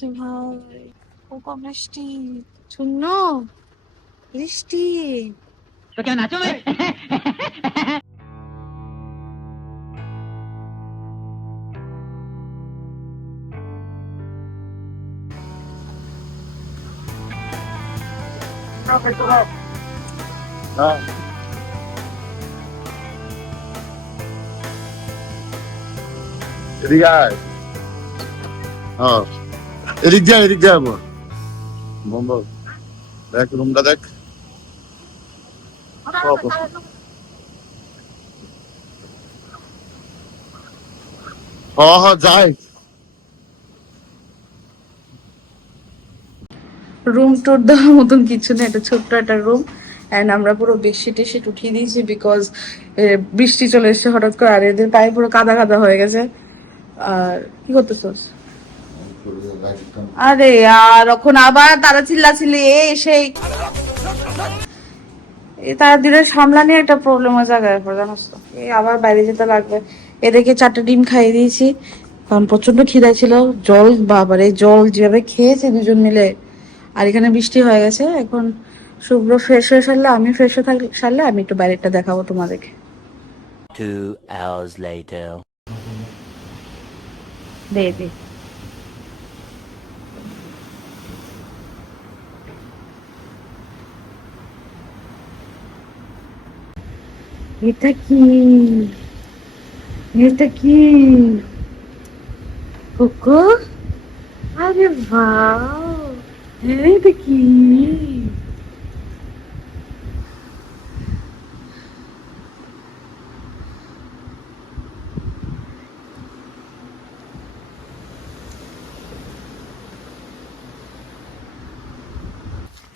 হয়েছে ভাই। পোকা বৃষ্টি শূন্য। বৃষ্টি তো কেন এদিক যা এদিক যা আমার বম্ব দেখ, রুমটা দেখ। রুম টুর দেওয়ার মতন কিছু না এটা ছোট্ট একটা রুম। অ্যান্ড আমরা পুরো বেডশিট টেডশিট উঠিয়ে দিয়েছি বিকজ বৃষ্টি চলে এসেছে হঠাৎ করে, আর এদের পায়ে পুরো কাদা কাদা হয়ে গেছে। আর কি করতেছস? আরে আর এখন আবার তারা চিল্লাচিল্লি এ সেই। এই তারা দিনের সামলানি একটা প্রবলেম হয়ে জায়গায় পর জানোস তো। এই আবার বাইরে যেতে লাগবে। এদেরকে চারটে ডিম খাইয়ে দিয়েছি। কারণ প্রচণ্ড খিদা ছিল। জল বাবারে জল যেভাবে খেয়েছে দুজন মিলে। আর এখানে বৃষ্টি হয়ে গেছে। এখন শুভ্র ফ্রেশ হয়ে সারলে আমি ফ্রেশ হয়ে থাকলে সারলে আমি একটু বাইরেটা দেখাবো তোমাদেরকে। Two hours later. দে দে। এটা কি? এটা কি? কোকো আরে বাও এটা কি?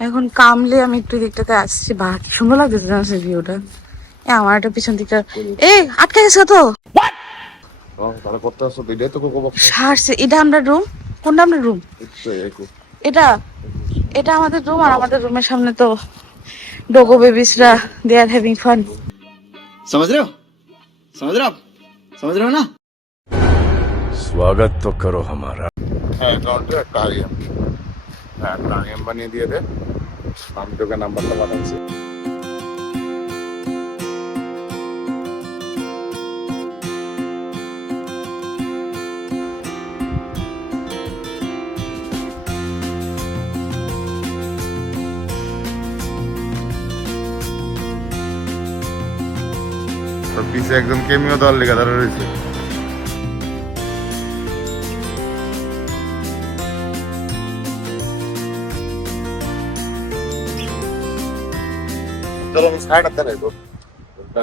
এখন কামলে আমি একটু দিকটাতে আসছি। বা কি সুন্দর লাগতেছে জানো ভিউটা এ আমার একটা পিছন দিকটা এ আটকে গেছে তো তাহলে করতে আসো এটাই তো কোকো বক্স সারছে এটা আমরা রুম কোনটা আমরা রুম এটা এটা আমাদের রুম আর আমাদের রুমের সামনে তো ডোগো বেবিসরা দে আর হ্যাভিং ফান समझ रहे हो समझ रहे हो आप समझ रहे हो ना स्वागत तो करो हमारा হ্যাঁ অ্যাকাউন্টে একটা আইএম হ্যাঁ একটা আইএম বানিয়ে দিয়ে দে আমি তোকে নাম্বারটা পাঠাচ্ছি তোর পিছে একজন কেমিও দেওয়ার লেগে দাঁড়া রয়েছে।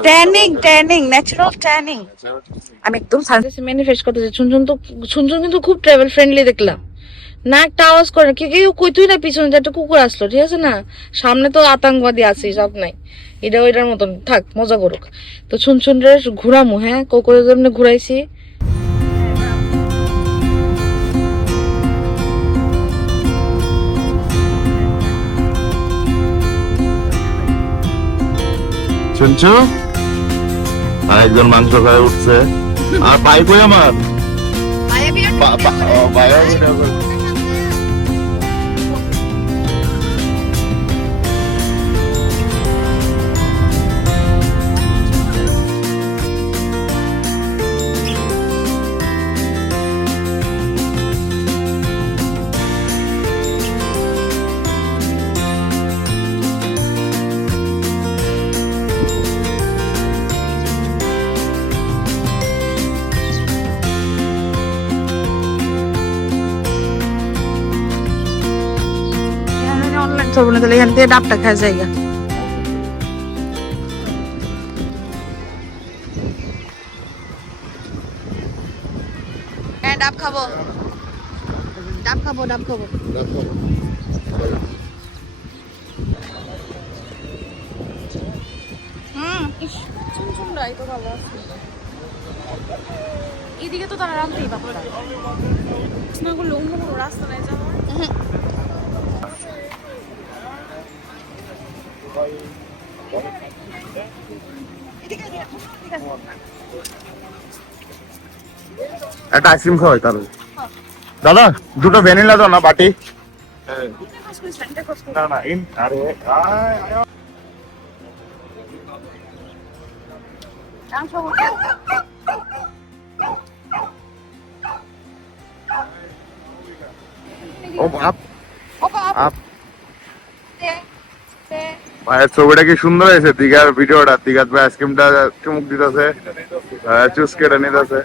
ট্যানিং ট্যানিং ন্যাচারাল ট্যানিং আমি একদম সানসেসে ম্যানিফেস্ট করতেছি ছুনছুন তো ছুনছুন কিন্তু খুব ট্রাভেল ফ্রেন্ডলি দেখলাম। না একটা আওয়াজ করে না, কেউ কই তুই না পিছনে একটা কুকুর আসলো ঠিক আছে না? সামনে তো আতঙ্কবাদী আছে সব নাই। এটা ওইটার মতন থাক মজা করুক। তো ছুনছুন রে ঘুরামু হ্যাঁ? কুকুরে যেমনি ঘুরাইছি। শুনছো একজন মাংস খায় উঠছে। আর আমার? পা- ও, পায়েও ভিডিও করে। অনলাইন করব না তাহলে এখান থেকে ডাবটা খাওয়া জায়গা। হ্যাঁ ডাব খাব। ডাব খাব ডাব খাব। হুম চুনচুনটাই তো ভালো আছে। এদিকে তো তারা রাখতেই পারতো না। করলে অন্য কোনো রাস্তা নাই যাওয়ার একটা আইসক্রিম খাওয়াই তাহলে দাদা দুটো ভ্যানিলা দাও না বাটি না না ইন আরে আয়, আয়। ও বাপ আপ ভাইয়ের ছবিটা কি সুন্দর হয়েছে? দিঘার ভিডিওটা দিঘার ভাই আইসক্রিমটা চুমুক দিতেছে চুস কেটে নিতেছে।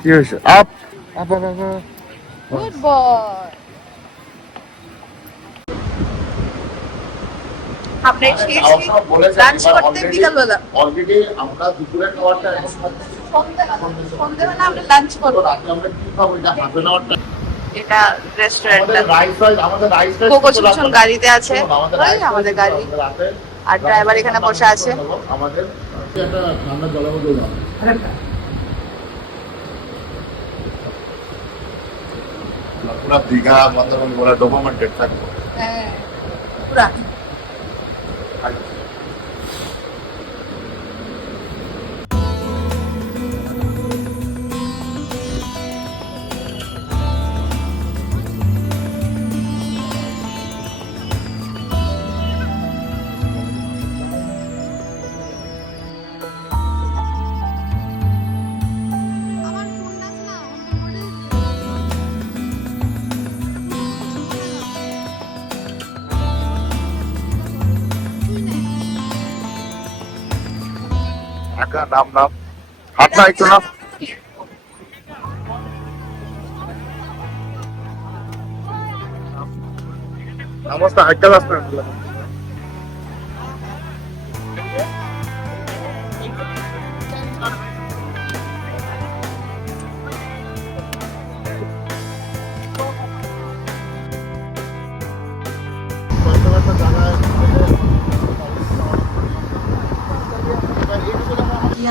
কি হয়েছে? Up! Up up up, up. Good boy আমরা এসেছি লাঞ্চ করতে বিকালবেলা। অলরেডি আমরা দুপুরের খাবারটা সন্ধ্যেবেলা আমরা লাঞ্চ করব। আমরা কি খাব? এটা হাফ এটা রেস্টুরেন্ট কোকোজ ভূষণ গাড়িতে আছে। আমাদের গাড়ি। আর ড্রাইভার এখানে বসে আছে। পুরা দীঘা মন্দারমণি বলা ডোপামেন্টেড হ্যাঁ পুরা। আচ্ছা, নাম নামলাম হাতটা একটু না নমস্তে হাইকাল আসতে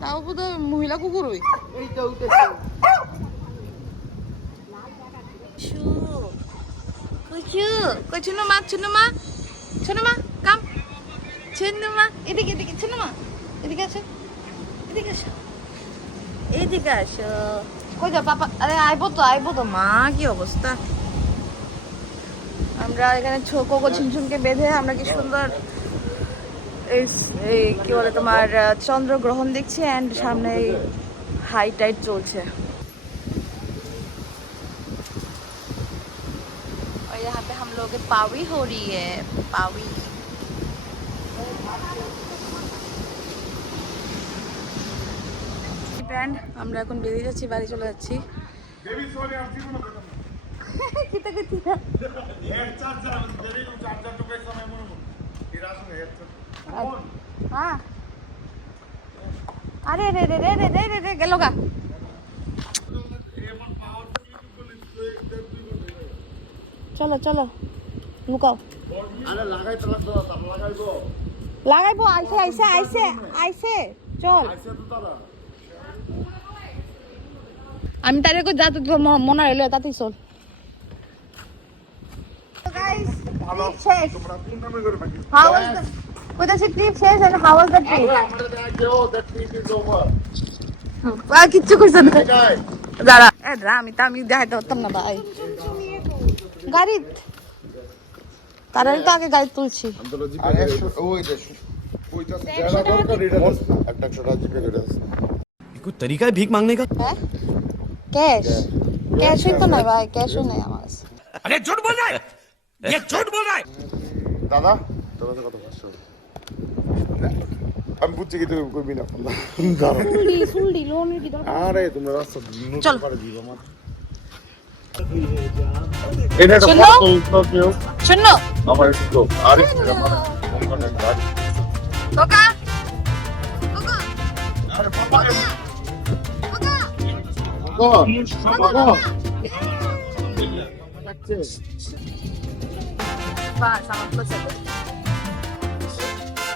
তাও বোধ মহিলা কুচু কুচু মা চুনু মা চুনু মা কাম। চুনু মা এদিকে এদিকে মা এদিকে আসো এদিকে আসো এদিকে আসো। কই যা পাপা আরে আইবো তো আইবো তো মা কি অবস্থা? আমরা এখানে কোকো ঝুনঝুনকে বেঁধে আমরা কি সুন্দর কি বলে তোমার আহ, চন্দ্রগ্রহণ দেখছি অ্যান্ড সামনে হাই টাইট চলছে और यहाँ पे हम लोग पावी हो रही है पावी ব্যান্ড আমরা এখন বেরিয়ে যাচ্ছি বাড়ি চলে যাচ্ছি কিতা কিতা হ্যাঁ। আরে রে রে রে রে রে রে রে গেল গা। চলো চলো লুকাও। লাগাইবো। লাগাইবো আইসে আইসে আইসে আইসে চল। আমি তারে কই যা তো মনে হইল তাতেই চল। ভালো। শেষ। তোমরা With the trip শেষ and how was the trip? বা কিচ্ছু করছে না দাঁড়া দাঁড়া আমি তো আমি দেখাইতে পারতাম না ভাই গাড়ি তারা তো আগে গাড়ি তুলছি कोई तरीका है भीख मांगने का कैश कैश ही तो ना भाई कैश ही नहीं हमारे अरे झूठ बोल रहा है ये झूठ बोल रहा है दादा তোমাদের কথা বুঝছ আমি বুঝছি কি তুমি করবি না। আরে তোমরা রাস্তা চল। এটা একটা আমার একটু আমার